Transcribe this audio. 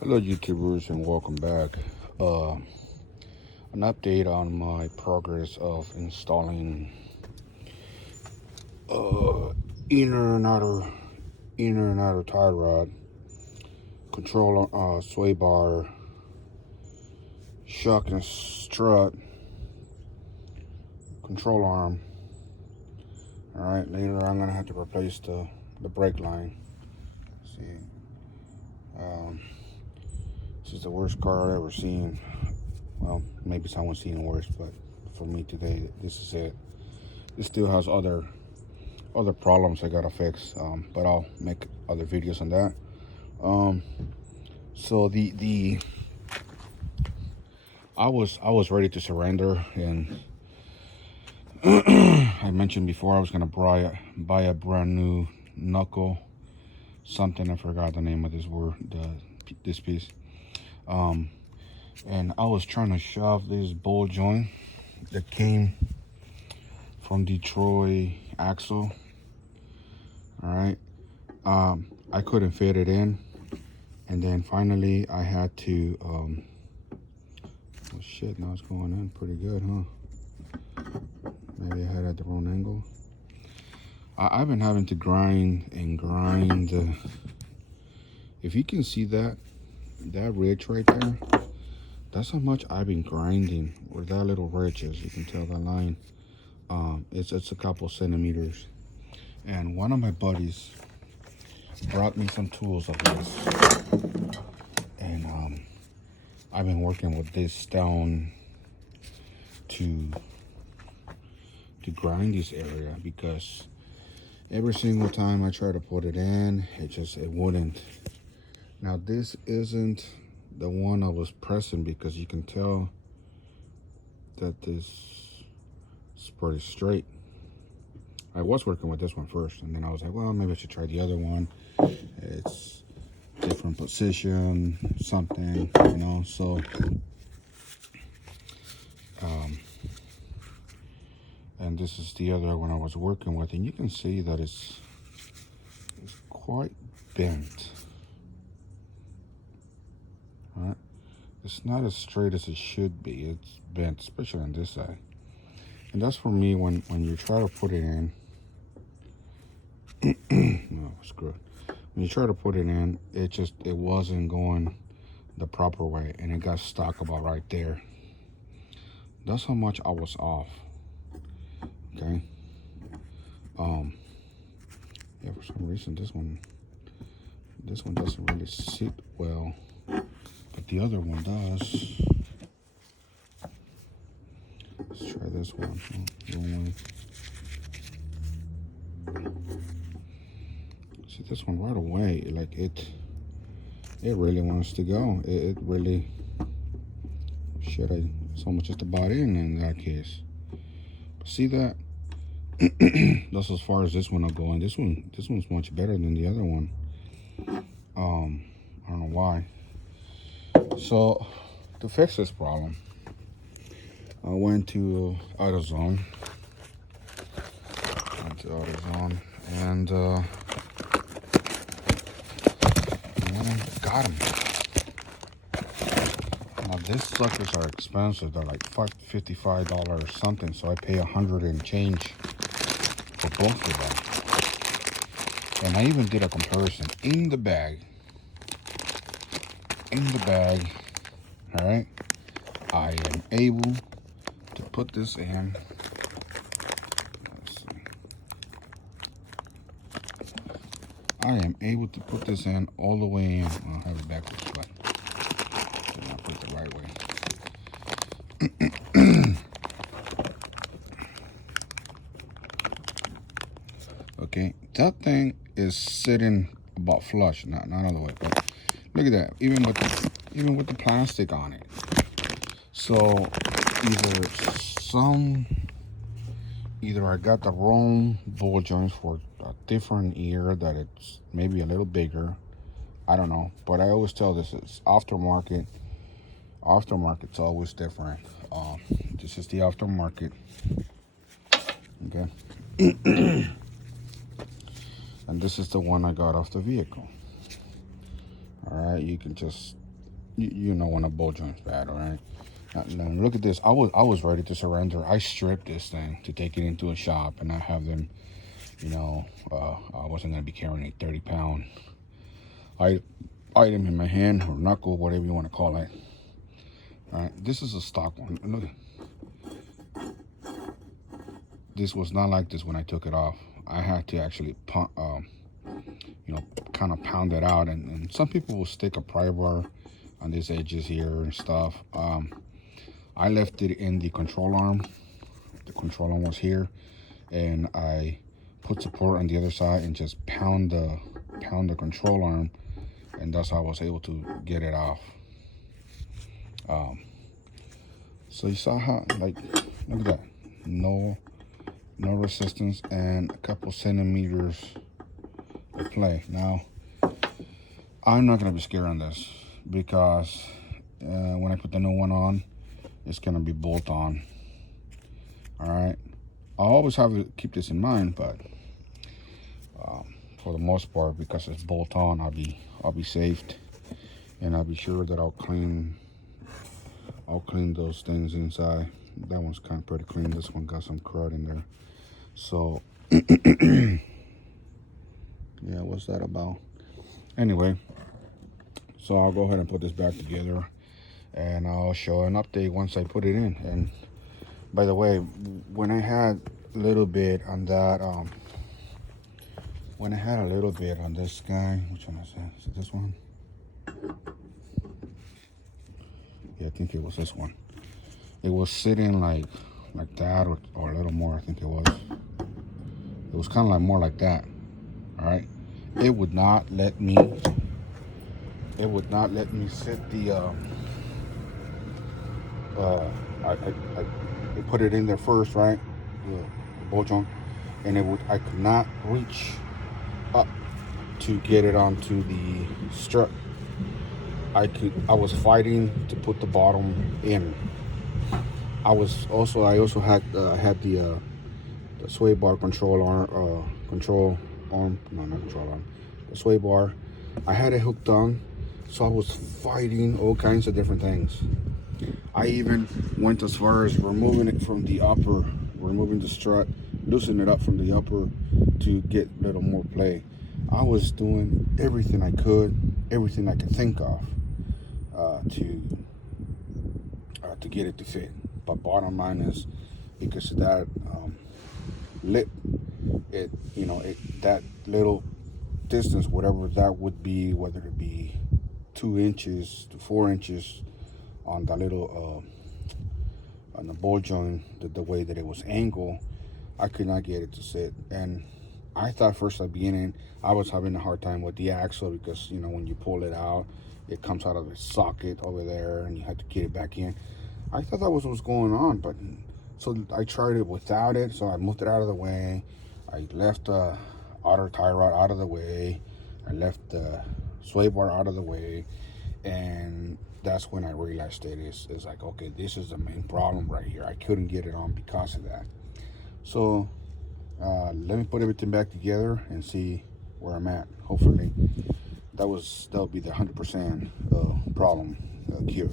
Hello YouTubers and welcome back. An update on my progress of installing uh, inner and outer tie rod, control sway bar, shock and strut, control arm. Alright, later I'm gonna have to replace the brake line. See, um, this is the worst car I've ever seen. Well, maybe someone's seen worse, but for me today, this is it. It still has other problems I gotta fix, but I'll make other videos on that. So the I was ready to surrender, and I mentioned before I was gonna buy a brand new knuckle something. I forgot the name of this piece. And I was trying to shove this ball joint that came from Detroit axle. All right, I couldn't fit it in, and then finally I had to oh shit, now it's going in pretty good, huh? Maybe I had it at the wrong angle. I've been having to grind and grind. If you can see that ridge right there, that's how much I've been grinding with that little ridge. As you can tell, that line, it's a couple centimeters. And one of my buddies brought me some tools of this, and I've been working with this stone to grind this area, because every single time I try to put it in, it wouldn't. Now this isn't the one I was pressing, because you can tell that this is pretty straight. I was working with this one first, and then I was like, well, maybe I should try the other one. It's different position, something, you know. So and this is the other one I was working with, and you can see that it's quite bent. All right, it's not as straight as it should be. It's bent, especially on this side. And that's for me when you try to put it in. No, screw it. When you try to put it in, it wasn't going the proper way, and it got stuck about right there. That's how much I was off. Okay. Yeah, for some reason this one doesn't really sit well, but the other one does. Let's try this one. See this one right away, like it really wants to go. It really, shit, it's almost just about in that case. But see that? That's as far as this one will go. And this one's much better than the other one. I don't know why. So to fix this problem, I went to AutoZone. And got them. Now these suckers are expensive. They're like $55 or something. So I pay $100 and change for both of them. And I even did a comparison in the bag. All right, I am able to put this in. Let's see. I am able to put this in all the way in. I'll have it backwards, but did not put it the right way. Okay, that thing is sitting about flush, not all the way, but look at that. Even with the plastic on it. So either I got the wrong ball joints for a different ear, that it's maybe a little bigger. I don't know, but I always tell this, it's aftermarket. Aftermarket's always different. This is the aftermarket. Okay. And this is the one I got off the vehicle. All right, you can just you know when a ball joint's bad, all right? Now look at this. I was ready to surrender. I stripped this thing to take it into a shop and not have them, you know, I wasn't gonna be carrying a 30-pound item in my hand or knuckle, whatever you want to call it. All right, this is a stock one. Look, this was not like this when I took it off. I had to actually you know, kind of pound it out, and some people will stick a pry bar on these edges here and stuff. I left it in the control arm. The control arm was here, and I put support on the other side and just pound the control arm, and that's how I was able to get it off. So you saw how, like, look at that, no resistance and a couple centimeters of play. Now I'm not gonna be scared on this because when I put the new one on, it's gonna be bolt on. All right, I always have to keep this in mind, but for the most part, because it's bolt on, I'll be safe, and I'll be sure that I'll clean those things inside. That one's kind of pretty clean. This one got some crud in there. So yeah, what's that about? Anyway, so I'll go ahead and put this back together, and I'll show an update once I put it in. And by the way, when I had a little bit on that, when I had a little bit on this guy, which one is that? Is it this one? Yeah, I think it was this one. It was sitting like that, or a little more. I think it was. It was kind of like more like that. All right. It would not let me. It would not let me sit the. I put it in there first, right? The bolt joint, and I could not reach up to get it onto the strut. I was fighting to put the bottom in. I also had the sway bar control arm, the sway bar. I had it hooked on, so I was fighting all kinds of different things. I even went as far as removing it from the upper, removing the strut, loosening it up from the upper to get a little more play. I was doing everything I could think of to get it to fit. But bottom line is, because of that lip, that little distance, whatever that would be, whether it be 2 inches to 4 inches on the little on the ball joint, the way that it was angled, I could not get it to sit. And I thought first at the beginning I was having a hard time with the axle, because when you pull it out, it comes out of the socket over there and you have to get it back in. I thought that was what was going on, but so I tried it without it. So I moved it out of the way. I left the outer tie rod out of the way. I left the sway bar out of the way, and that's when I realized it's like, okay, this is the main problem right here. I couldn't get it on because of that. So let me put everything back together and see where I'm at. Hopefully that'll be the 100% problem cured.